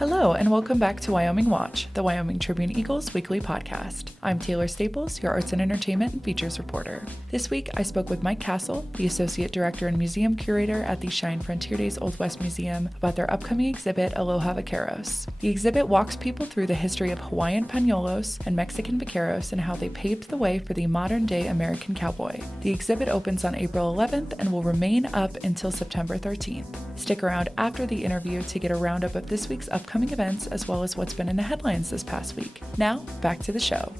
Hello, and welcome back to Wyoming Watch, the Wyoming Tribune Eagle's weekly podcast. I'm Taylor Staples, your arts and entertainment and features reporter. This week, I spoke with Mike Kassel, the associate director and museum curator at the Cheyenne Frontier Days Old West Museum, about their upcoming exhibit, Aloha Vaqueros. The exhibit walks people through the history of Hawaiian paniolos and Mexican vaqueros and how they paved the way for the modern-day American cowboy. The exhibit opens on April 11th and will remain up until September 13th. Stick around after the interview to get a roundup of this week's upcoming events as well as what's been in the headlines this past week. Now, back to the show.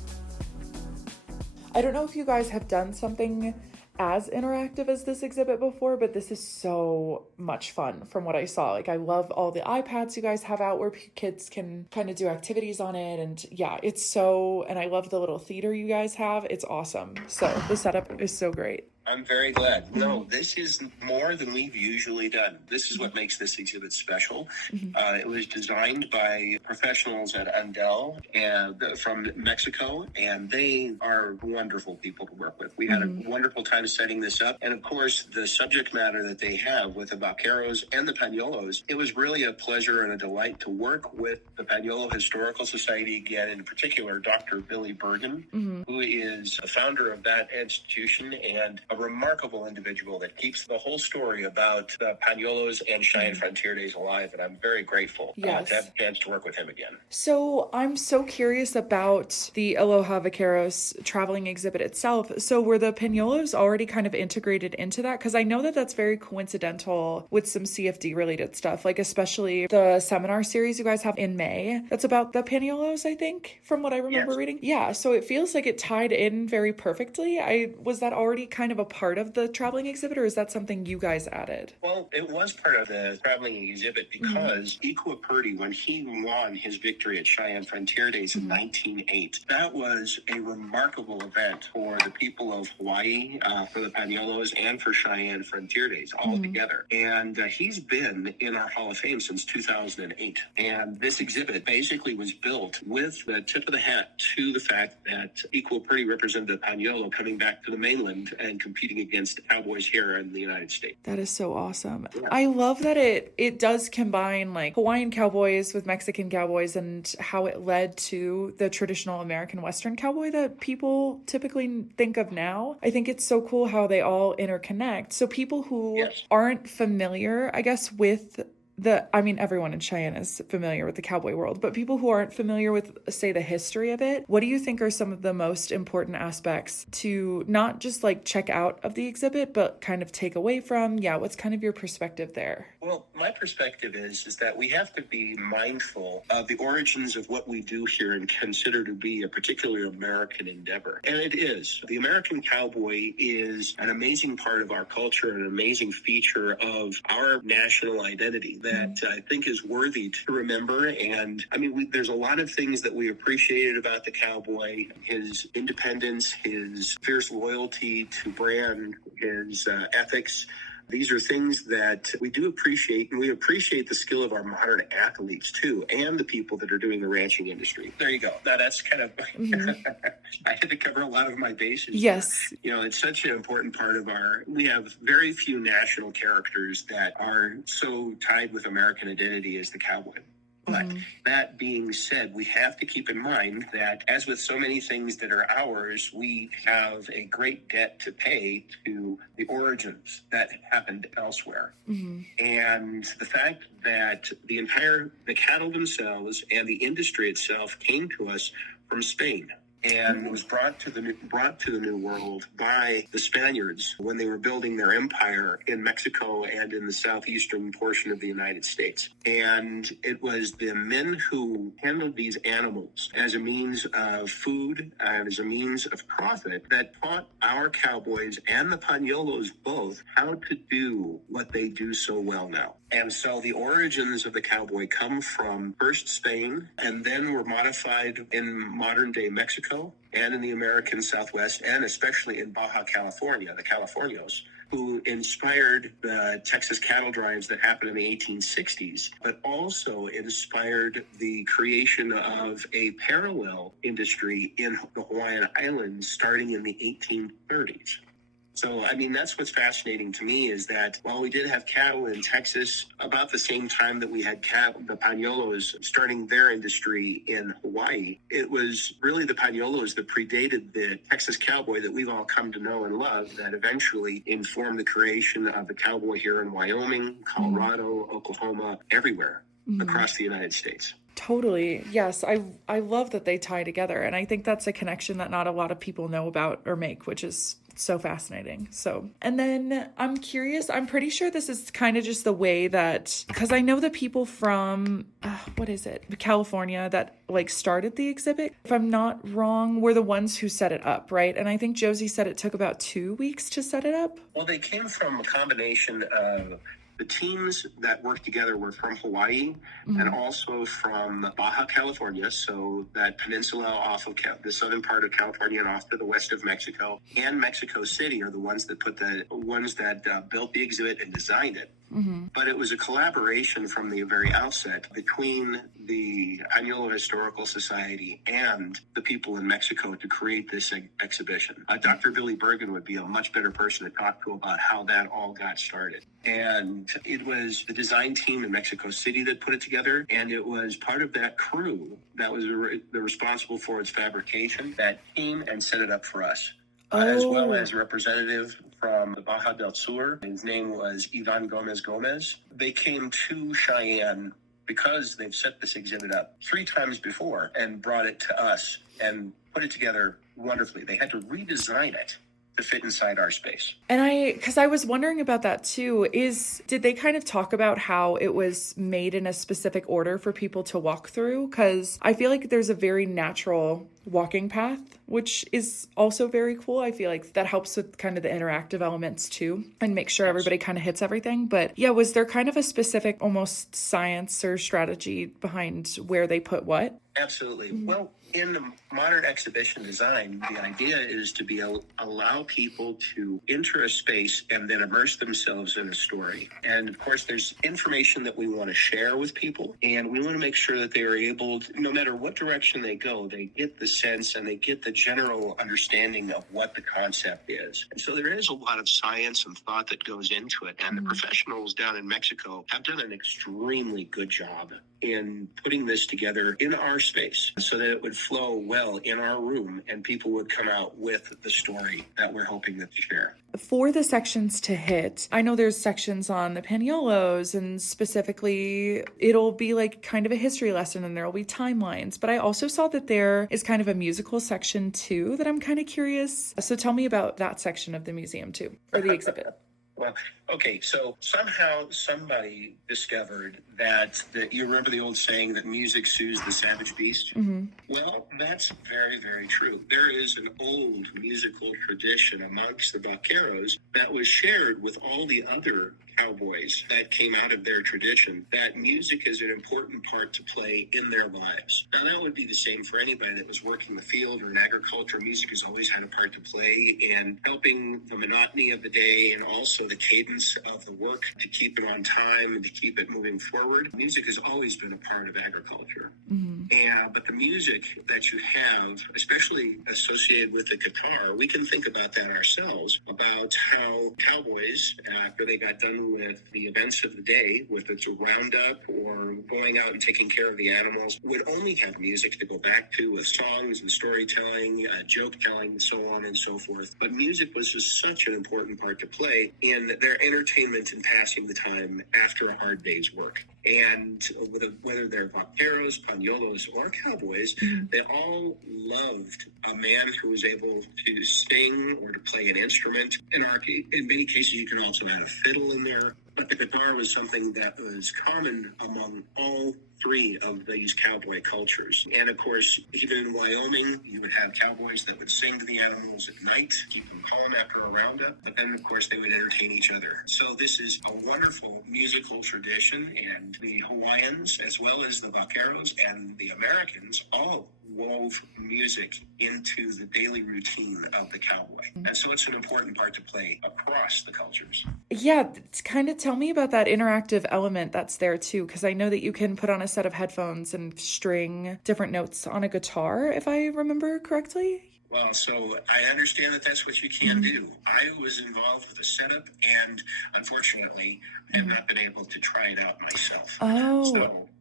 I don't know if you guys have done something as interactive as this exhibit before, but this is so much fun from what I saw. I love all the iPads you guys have out where kids can kind of do activities on it. And yeah, and I love the little theater you guys have. It's awesome. So the setup is so great. I'm very glad. No, this is more than we've usually done. This is what makes this exhibit special. It was designed by professionals at Andel and from Mexico, and they are wonderful people to work with. We had a wonderful time setting this up. And of course, the subject matter that they have with the Vaqueros and the paniolos, it was really a pleasure and a delight to work with the Paniolo Historical Society, again, in particular, Dr. Billy Bergen, who is a founder of that institution and a remarkable individual that keeps the whole story about the paniolos and Cheyenne Frontier Days alive, and I'm very grateful to have a chance to work with him again. So I'm so curious about the Aloha Vaqueros traveling exhibit itself. So were the paniolos already kind of integrated into that? Because I know that that's very coincidental with some CFD related stuff, like especially the seminar series you guys have in May. That's about the paniolos, I think, from what I remember reading. Yeah, so it feels like it tied in very perfectly. Was that already kind of a part of the traveling exhibit, or is that something you guys added? Well, it was part of the traveling exhibit because Ikua Purdy, when he won his victory at Cheyenne Frontier Days in 1908, that was a remarkable event for the people of Hawaii, for the Paniolos, and for Cheyenne Frontier Days all together. And he's been in our Hall of Fame since 2008. And this exhibit basically was built with the tip of the hat to the fact that Ikua Purdy represented the Paniolo coming back to the mainland and competing against the Cowboys here in the United States. That is so awesome. Yeah. I love that it does combine like Hawaiian cowboys with Mexican cowboys and how it led to the traditional American Western cowboy that people typically think of now. I think it's so cool how they all interconnect. So people who aren't familiar, I guess, with everyone in Cheyenne is familiar with the cowboy world, but people who aren't familiar with, say, the history of it, what do you think are some of the most important aspects to not just like check out of the exhibit, but kind of take away from? Yeah, what's kind of your perspective there? Well, my perspective is that we have to be mindful of the origins of what we do here and consider to be a particularly American endeavor. And it is. The American cowboy is an amazing part of our culture, an amazing feature of our national identity that I think is worthy to remember. And I mean, there's a lot of things that we appreciated about the cowboy: his independence, his fierce loyalty to brand, his ethics. These are things that we do appreciate, and we appreciate the skill of our modern athletes too, and the people that are doing the ranching industry. There you go. Now that's kind of, I had to cover a lot of my bases. Yes. You know, it's such an important part of we have very few national characters that are so tied with American identity as the cowboy. But that being said, we have to keep in mind that as with so many things that are ours, we have a great debt to pay to the origins that happened elsewhere. And the fact that the cattle themselves and the industry itself came to us from Spain and was brought to the New World by the Spaniards when they were building their empire in Mexico and in the southeastern portion of the United States. And it was the men who handled these animals as a means of food and as a means of profit that taught our cowboys and the paniolos both how to do what they do so well now. And so the origins of the cowboy come from first Spain and then were modified in modern day Mexico and in the American Southwest, and especially in Baja California, the Californios, who inspired the Texas cattle drives that happened in the 1860s, but also inspired the creation of a parallel industry in the Hawaiian Islands starting in the 1830s. So, I mean, that's what's fascinating to me is that while we did have cattle in Texas about the same time that we had the paniolos starting their industry in Hawaii, it was really the paniolos that predated the Texas cowboy that we've all come to know and love that eventually informed the creation of the cowboy here in Wyoming, Colorado, Oklahoma, everywhere across the United States. Totally. Yes. I love that they tie together. And I think that's a connection that not a lot of people know about or make, which is so fascinating. So, and then I'm curious, I'm pretty sure this is kind of just the way that, because I know the people from, California that like started the exhibit, if I'm not wrong, were the ones who set it up, right? And I think Josie said it took about 2 weeks to set it up. Well, they came from a combination of the teams that worked together were from Hawaii and also from Baja California, so that peninsula off of the southern part of California and off to the west of Mexico, and Mexico City are the ones that built the exhibit and designed it. But it was a collaboration from the very outset between the Paniolo Historical Society and the people in Mexico to create this exhibition. Dr. Billy Bergen would be a much better person to talk to about how that all got started. And it was the design team in Mexico City that put it together, and it was part of that crew that was responsible for its fabrication, that came and set it up for us. As well as a representative from the Baja del Sur. His name was Ivan Gomez. They came to Cheyenne because they've set this exhibit up 3 times before and brought it to us and put it together wonderfully. They had to redesign it to fit inside our space. And because I was wondering about that too, did they kind of talk about how it was made in a specific order for people to walk through? Because I feel like there's a very natural walking path, which is also very cool. I feel like that helps with kind of the interactive elements too and make sure everybody kind of hits everything. But yeah, was there kind of a specific almost science or strategy behind where they put what? Absolutely. Well, in the modern exhibition design, the idea is to allow people to enter a space and then immerse themselves in a story. And of course, there's information that we want to share with people, and we want to make sure that they are able to, no matter what direction they go, they get the sense and they get the general understanding of what the concept is. And so there is a lot of science and thought that goes into it. And the professionals down in Mexico have done an extremely good job in putting this together in our space so that it would flow well in our room and people would come out with the story that we're hoping to share. For the sections to hit, I know there's sections on the paniolos, and specifically it'll be like kind of a history lesson and there'll be timelines, but I also saw that there is kind of a musical section too that I'm kind of curious. So tell me about that section of the museum too, or the exhibit. Well, okay, so somehow somebody discovered that you remember the old saying that music soothes the savage beast? Well, that's very, very true. There is an old musical tradition amongst the Vaqueros that was shared with all the other cowboys that came out of their tradition, that music is an important part to play in their lives. Now, that would be the same for anybody that was working the field or in agriculture. Music has always had a part to play in helping the monotony of the day and also the cadence of the work to keep it on time and to keep it moving forward. Music has always been a part of agriculture. But the music that you have, especially associated with the guitar, we can think about that ourselves, about how cowboys, after they got done with the events of the day, with its roundup or going out and taking care of the animals, would only have music to go back to with songs and storytelling, joke telling, and so on and so forth. But music was just such an important part to play in their entertainment and passing the time after a hard day's work. And whether they're vaqueros, paniolos, or cowboys, they all loved a man who was able to sing or to play an instrument. In many cases, you can also add a fiddle in there. But the guitar was something that was common among all 3 of these cowboy cultures. And of course, even in Wyoming, you would have cowboys that would sing to the animals at night, keep them calm after a roundup. But then, of course, they would entertain each other. So this is a wonderful musical tradition, and the Hawaiians, as well as the Vaqueros and the Americans, all wove music into the daily routine of the cowboy. And so it's an important part to play across the cultures. Yeah, kind of tell me about that interactive element that's there too, because I know that you can put on a set of headphones and string different notes on a guitar, if I remember correctly. Well, so I understand that that's what you can do. I was involved with the setup and unfortunately have not been able to try it out myself. Oh,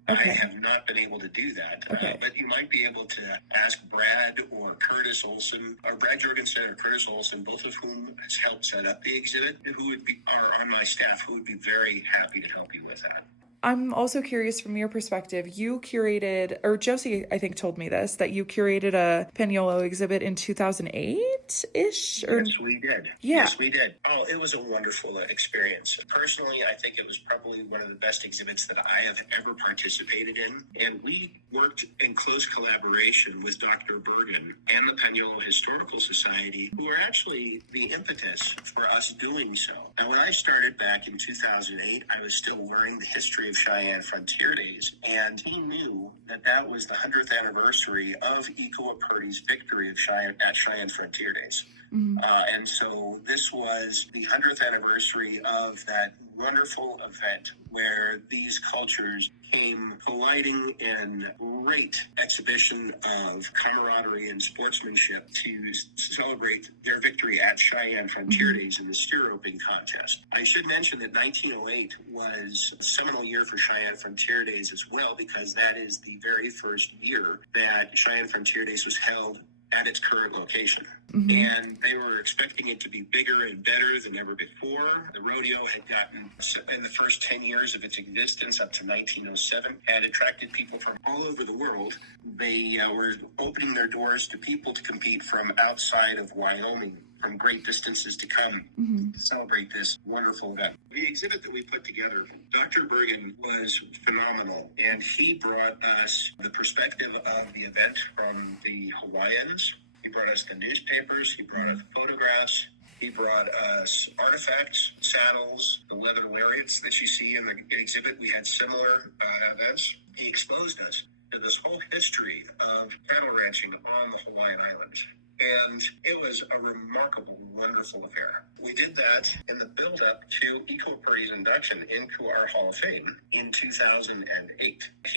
So okay. I have not been able to do that. Okay. But you might be able to ask Brad or Curtis Olson, or Brad Jorgensen or Curtis Olson, both of whom has helped set up the exhibit, who are on my staff, who would be very happy to help you with that. I'm also curious from your perspective, you curated, or Josie, I think, told me this, that you curated a Paniolo exhibit in 2008-ish? Yes, we did. Yeah. Yes, we did. Oh, it was a wonderful experience. Personally, I think it was probably one of the best exhibits that I have ever participated in. And we worked in close collaboration with Dr. Bergen and the Paniolo Historical Society, who were actually the impetus for us doing so. Now, when I started back in 2008, I was still learning the history of Cheyenne Frontier Days, and he knew that that was the 100th anniversary of Iko Apurdi's victory of Cheyenne Frontier Days. And so this was the 100th anniversary of that wonderful event where these cultures came colliding in great exhibition of camaraderie and sportsmanship to celebrate their victory at Cheyenne Frontier Days in the steer roping contest. I should mention that 1908 was a seminal year for Cheyenne Frontier Days as well, because that is the very first year that Cheyenne Frontier Days was held at its current location. And they were expecting it to be bigger and better than ever before. The rodeo had gotten, in the first 10 years of its existence up to 1907, had attracted people from all over the world. They were opening their doors to people to compete from outside of Wyoming, from great distances to come to celebrate this wonderful event. The exhibit that we put together, Dr. Bergen was phenomenal, and he brought us the perspective of the event from the Hawaiians. He brought us the newspapers, he brought us photographs, he brought us artifacts, saddles, the leather lariats that you see in the exhibit. We had similar events. He exposed us to this whole history of cattle ranching on the Hawaiian Islands. And it was a remarkable, wonderful affair. We did that in the build-up to Iko Apurdi's induction into our Hall of Fame in 2008. The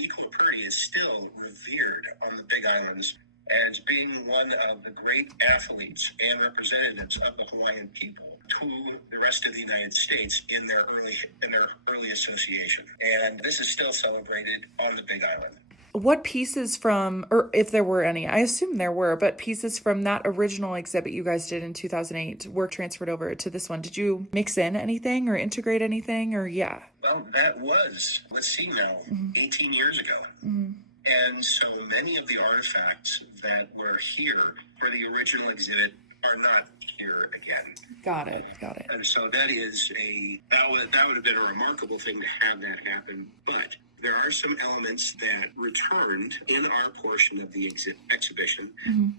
Iko Apurdi is still revered on the Big Islands as being one of the great athletes and representatives of the Hawaiian people to the rest of the United States in their early association. And this is still celebrated on the Big Island. What pieces from, or if there were any, I assume there were, but pieces from that original exhibit you guys did in 2008 were transferred over to this one? Did you mix in anything or integrate anything, or yeah? Well, that was, let's see now, 18 years ago. And so many of the artifacts that were here for the original exhibit are not here again. Got it. And so that would have been a remarkable thing to have that happen, but there are some elements that returned in our portion of the exhibition.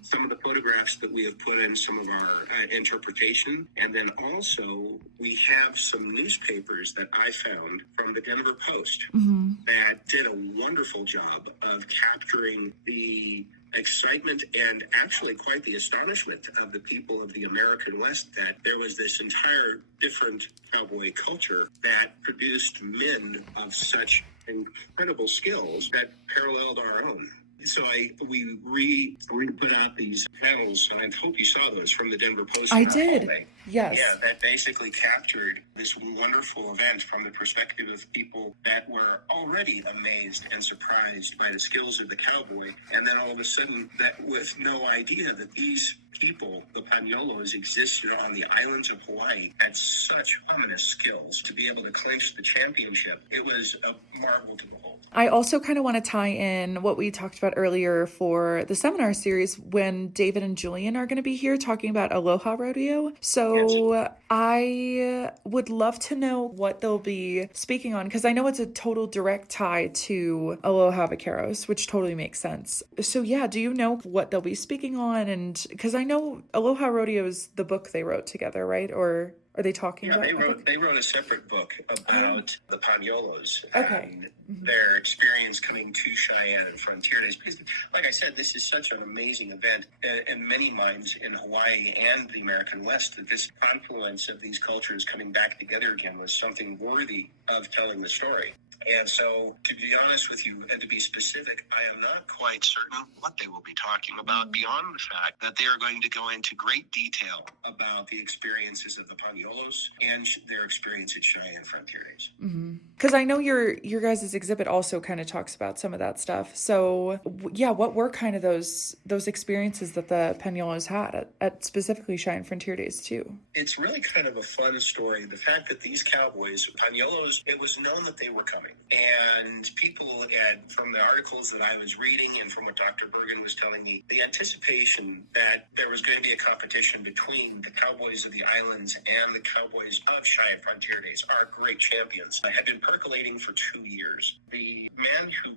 Some of the photographs that we have put in, some of our interpretation, and then also we have some newspapers that I found from the Denver Post that did a wonderful job of capturing the excitement and actually quite the astonishment of the people of the American West that there was this entire different cowboy culture that produced men of such incredible skills that paralleled our own. So we put out these panels, and I hope you saw those from the Denver Post. I did. Hallway. Yes. Yeah, that basically captured this wonderful event from the perspective of people that were already amazed and surprised by the skills of the cowboy. And then all of a sudden, that with no idea that these people, the paniolos, existed on the islands of Hawaii, had such ominous skills to be able to clinch the championship. It was a marvel to behold. I also kind of want to tie in what we talked about earlier for the seminar series when David and Julian are going to be here talking about Aloha Rodeo. So yes. I would love to know what they'll be speaking on, because I know it's a total direct tie to Aloha Vaqueros, which totally makes sense. So yeah, do you know what they'll be speaking on? And because I know Aloha Rodeo is the book they wrote together, right? Or are they talking about? They wrote a separate book about the paniolos and their experience coming to Cheyenne and Frontier Days. Because, like I said, this is such an amazing event in many minds in Hawaii and the American West. That this confluence of these cultures coming back together again was something worthy of telling the story. And so, to be honest with you, and to be specific, I am not quite certain what they will be talking about beyond the fact that they are going to go into great detail about the experiences of the paniolos and their experience at Cheyenne Frontier Days. Because I know your guys' exhibit also kind of talks about some of that stuff. So, yeah, what were kind of those experiences that the paniolos had at specifically Cheyenne Frontier Days too? It's really kind of a fun story. The fact that these cowboys, paniolos, it was known that they were coming. And people had, from the articles that I was reading and from what Dr. Bergen was telling me, the anticipation that there was going to be a competition between the cowboys of the islands and the cowboys of Cheyenne Frontier Days, our great champions, had been percolating for 2 years. The man who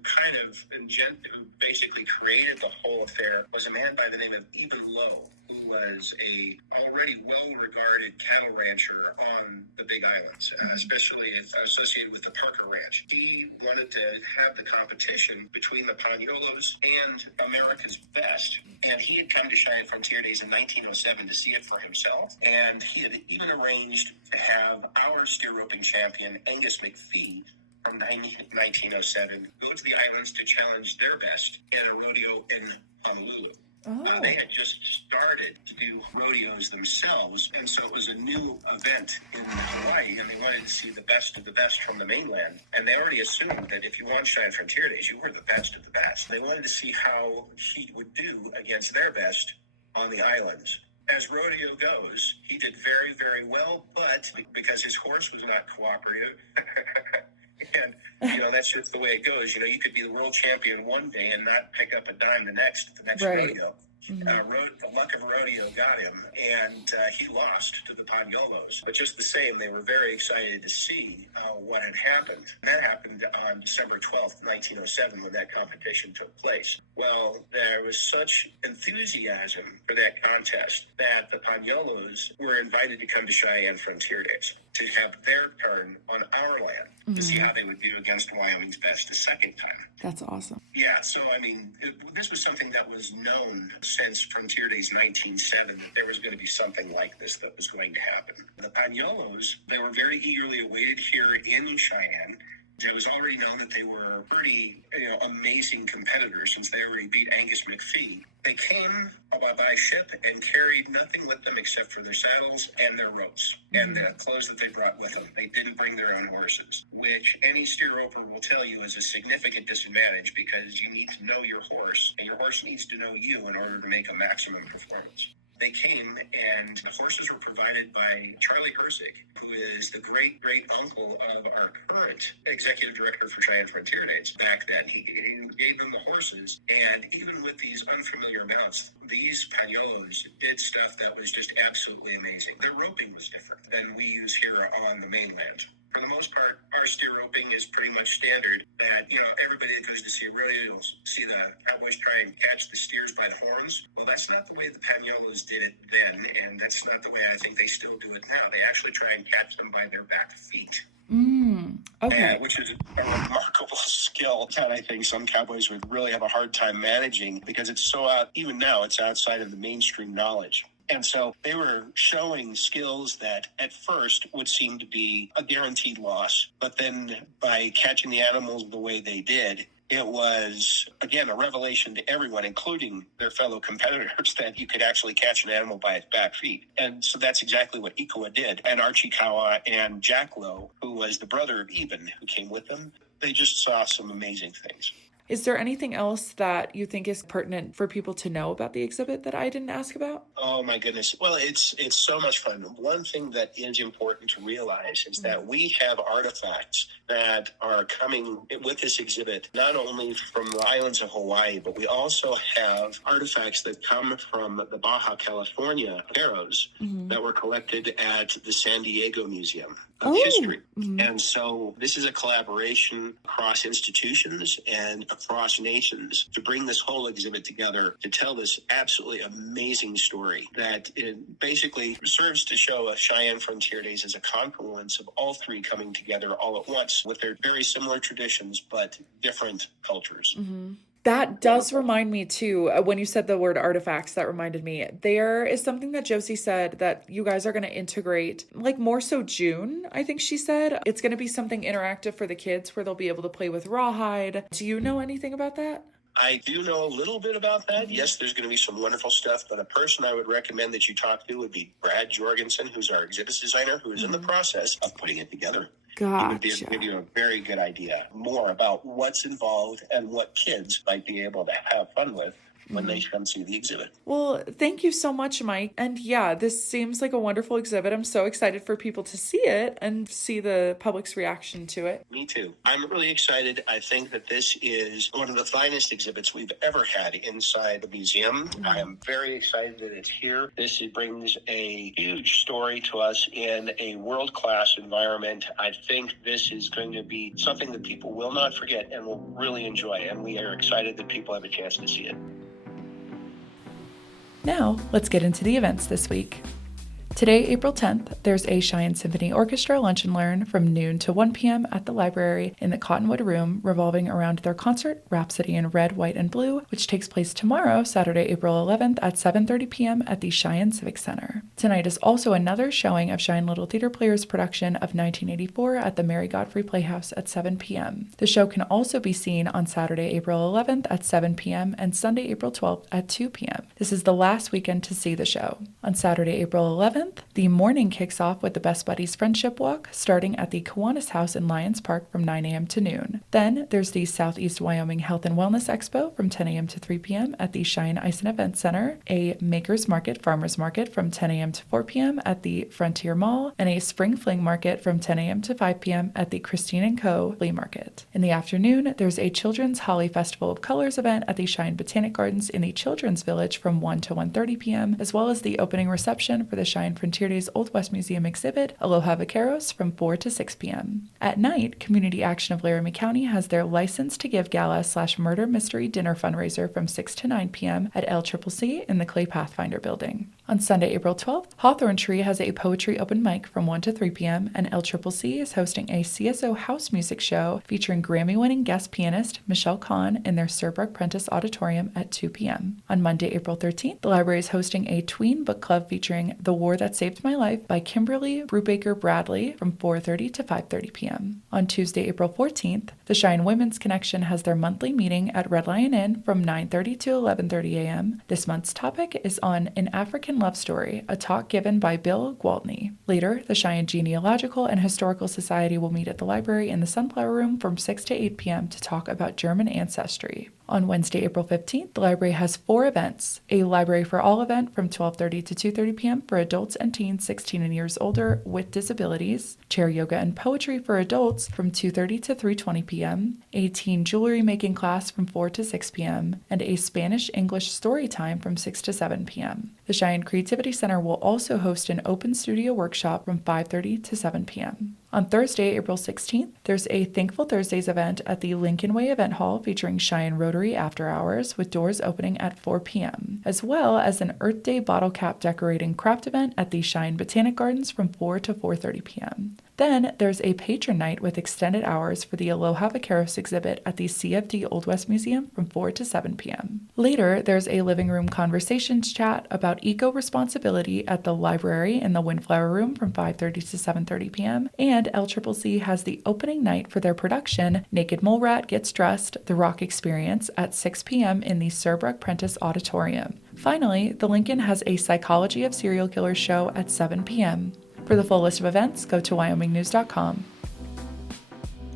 who basically created the whole affair was a man by the name of Eben Lowe, who was a already well-regarded cattle rancher on the Big Islands, especially associated with the Parker Ranch. He wanted to have the competition between the paniolos and America's best, and he had come to Cheyenne Frontier Days in 1907 to see it for himself, and he had even arranged to have our steer roping champion, Angus McPhee, from 1907, go to the islands to challenge their best at a rodeo in Honolulu. They had just started to do rodeos themselves, and so it was a new event in Hawaii, and they wanted to see the best of the best from the mainland. And they already assumed that if you won Cheyenne Frontier Days, you were the best of the best. They wanted to see how he would do against their best on the islands. As rodeo goes, he did very, very well, but because his horse was not cooperative, and, that's just the way it goes. You could be the world champion one day and not pick up a dime the next right. rodeo. The luck of rodeo got him, and he lost to the paniolos. But just the same, they were very excited to see what had happened. That happened on December 12th, 1907, when that competition took place. Well, there was such enthusiasm for that contest that the paniolos were invited to come to Cheyenne Frontier Days to have their turn on our land to see how they would do against Wyoming's best the second time. That's awesome. Yeah, so this was something that was known since Frontier Days 1907, that there was going to be something like this that was going to happen. The paniolos, they were very eagerly awaited here in Cheyenne. It was already known that they were pretty amazing competitors since they already beat Angus McPhee. They came by ship and carried nothing with them except for their saddles and their ropes and the clothes that they brought with them. They didn't bring their own horses, which any steer roper will tell you is a significant disadvantage because you need to know your horse, and your horse needs to know you in order to make a maximum performance. They came, and the horses were provided by Charlie Herzig, who is the great-great-uncle of our current executive director for Cheyenne Frontier Days. Back then, he gave them the horses, and even with these unfamiliar mounts, these paniolos did stuff that was just absolutely amazing. Their roping was different than we use here on the mainland. For the most part, our steer roping is pretty much standard. That everybody that goes to see a rodeo will see the cowboys try and catch the steers by the horns. Well, that's not the way the paniolos did it then, and that's not the way I think they still do it now. They actually try and catch them by their back feet. Okay. Which is a remarkable skill that I think some cowboys would really have a hard time managing because it's so even now it's outside of the mainstream knowledge. And so they were showing skills that at first would seem to be a guaranteed loss. But then by catching the animals the way they did, it was, again, a revelation to everyone, including their fellow competitors, that you could actually catch an animal by its back feet. And so that's exactly what Ikoa did. And Archie Kawa and Jack Lowe, who was the brother of Eben, who came with them, they just saw some amazing things. Is there anything else that you think is pertinent for people to know about the exhibit that I didn't ask about? Oh, my goodness. Well, it's so much fun. One thing that is important to realize is that we have artifacts that are coming with this exhibit, not only from the islands of Hawaii, but we also have artifacts that come from the Baja California Vaqueros that were collected at the San Diego Museum of History. And so this is a collaboration across institutions and across nations to bring this whole exhibit together to tell this absolutely amazing story that it basically serves to show Cheyenne Frontier Days as a confluence of all three coming together all at once with their very similar traditions but different cultures. That does remind me too, when you said the word artifacts, that reminded me. There is something that Josie said that you guys are going to integrate, like more so June, I think she said. It's going to be something interactive for the kids where they'll be able to play with rawhide. Do you know anything about that? I do know a little bit about that. Yes, there's going to be some wonderful stuff, but a person I would recommend that you talk to would be Brad Jorgensen, who's our exhibits designer, who is in the process of putting it together. Gotcha. He would be able to give you a very good idea more about what's involved and what kids might be able to have fun with when they come see the exhibit. Well, thank you so much, Mike. And yeah, this seems like a wonderful exhibit. I'm so excited for people to see it and see the public's reaction to it. Me too. I'm really excited. I think that this is one of the finest exhibits we've ever had inside the museum. I am very excited that it's here. This brings a huge story to us in a world-class environment. I think this is going to be something that people will not forget and will really enjoy. And we are excited that people have a chance to see it. Now, let's get into the events this week. Today, April 10th, there's a Cheyenne Symphony Orchestra Lunch and Learn from noon to 1 p.m. at the library in the Cottonwood Room, revolving around their concert, Rhapsody in Red, White, and Blue, which takes place tomorrow, Saturday, April 11th at 7:30 p.m. at the Cheyenne Civic Center. Tonight is also another showing of Cheyenne Little Theater Players' production of 1984 at the Mary Godfrey Playhouse at 7 p.m. The show can also be seen on Saturday, April 11th at 7 p.m. and Sunday, April 12th at 2 p.m. This is the last weekend to see the show. On Saturday, April 11th, the morning kicks off with the Best Buddies Friendship Walk, starting at the Kiwanis House in Lions Park from 9 a.m. to noon. Then there's the Southeast Wyoming Health and Wellness Expo from 10 a.m. to 3 p.m. at the Cheyenne Ice and Event Center, a Makers Market Farmers Market from 10 a.m. to 4 p.m. at the Frontier Mall, and a Spring Fling Market from 10 a.m. to 5 p.m. at the Christine & Co. Flea Market. In the afternoon, there's a Children's Holly Festival of Colors event at the Cheyenne Botanic Gardens in the Children's Village from 1 to 1:30 p.m., as well as the opening reception for the Cheyenne Frontier Days Old West Museum exhibit, Aloha Vaqueros, from 4 to 6 p.m. At night, Community Action of Laramie County has their License to Give Gala/Murder Mystery Dinner fundraiser from 6 to 9 p.m. at LCCC in the Clay Pathfinder building. On Sunday, April 12th, Hawthorne Tree has a poetry open mic from 1 to 3 p.m., and LCCC is hosting a CSO house music show featuring Grammy-winning guest pianist Michelle Kahn in their Surbrook Prentice Auditorium at 2 p.m. On Monday, April 13th, the library is hosting a tween book club featuring The War That Saved My Life by Kimberly Brubaker Bradley from 4:30 to 5:30 p.m. On Tuesday, April 14th, the Cheyenne Women's Connection has their monthly meeting at Red Lion Inn from 9:30 to 11:30 a.m. This month's topic is on An African Love Story, a talk given by Bill Gwaltney. Later, the Cheyenne Genealogical and Historical Society will meet at the library in the Sunflower Room from 6 to 8 p.m. to talk about German ancestry. On Wednesday, April 15th, the library has 4 events. A Library for All event from 12:30 to 2:30 p.m. for adults and teens 16 and years older with disabilities, chair yoga and poetry for adults from 2:30 to 3:20 p.m., a teen jewelry making class from 4 to 6 p.m., and a Spanish-English story time from 6 to 7 p.m. The Cheyenne Creativity Center will also host an open studio workshop from 5:30 to 7 p.m. On Thursday, April 16th, there's a Thankful Thursdays event at the Lincoln Way Event Hall featuring Cheyenne Rotary After Hours with doors opening at 4 p.m., as well as an Earth Day bottle cap decorating craft event at the Cheyenne Botanic Gardens from 4 to 4:30 p.m. Then there's a patron night with extended hours for the Aloha Vaqueros exhibit at the CFD Old West Museum from 4 to 7 p.m. Later, there's a living room conversations chat about eco-responsibility at the library in the Windflower Room from 5:30 to 7:30 p.m. And LCCC has the opening night for their production, Naked Mole Rat Gets Dressed, The Rock Experience, at 6 p.m. in the Surbrook Prentice Auditorium. Finally, the Lincoln has a Psychology of Serial Killers show at 7 p.m. For the full list of events, go to wyomingnews.com.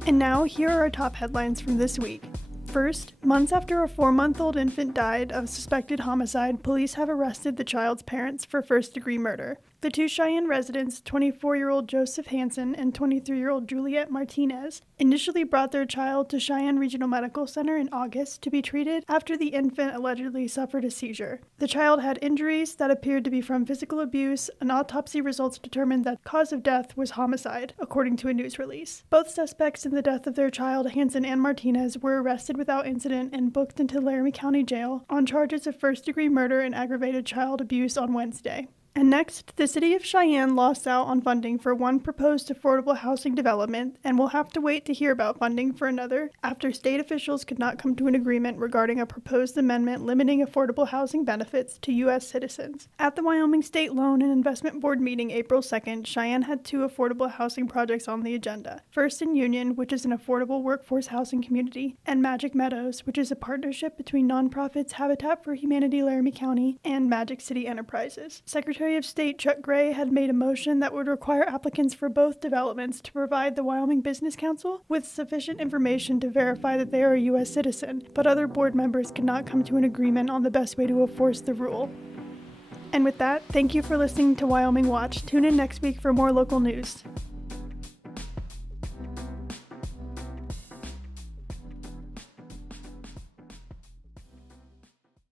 And now, here are our top headlines from this week. First, months after a 4-month-old infant died of suspected homicide, police have arrested the child's parents for first-degree murder. The 2 Cheyenne residents, 24-year-old Joseph Hansen and 23-year-old Juliet Martinez, initially brought their child to Cheyenne Regional Medical Center in August to be treated after the infant allegedly suffered a seizure. The child had injuries that appeared to be from physical abuse, and autopsy results determined that the cause of death was homicide, according to a news release. Both suspects in the death of their child, Hansen and Martinez, were arrested without incident and booked into Laramie County Jail on charges of first-degree murder and aggravated child abuse on Wednesday. And next, the city of Cheyenne lost out on funding for one proposed affordable housing development and will have to wait to hear about funding for another after state officials could not come to an agreement regarding a proposed amendment limiting affordable housing benefits to U.S. citizens. At the Wyoming State Loan and Investment Board meeting April 2nd, Cheyenne had two affordable housing projects on the agenda. First in Union, which is an affordable workforce housing community, and Magic Meadows, which is a partnership between nonprofits Habitat for Humanity Laramie County and Magic City Enterprises. Secretary of State Chuck Gray had made a motion that would require applicants for both developments to provide the Wyoming Business Council with sufficient information to verify that they are a U.S. citizen, but other board members could not come to an agreement on the best way to enforce the rule. And with that, thank you for listening to Wyoming Watch. Tune in next week for more local news.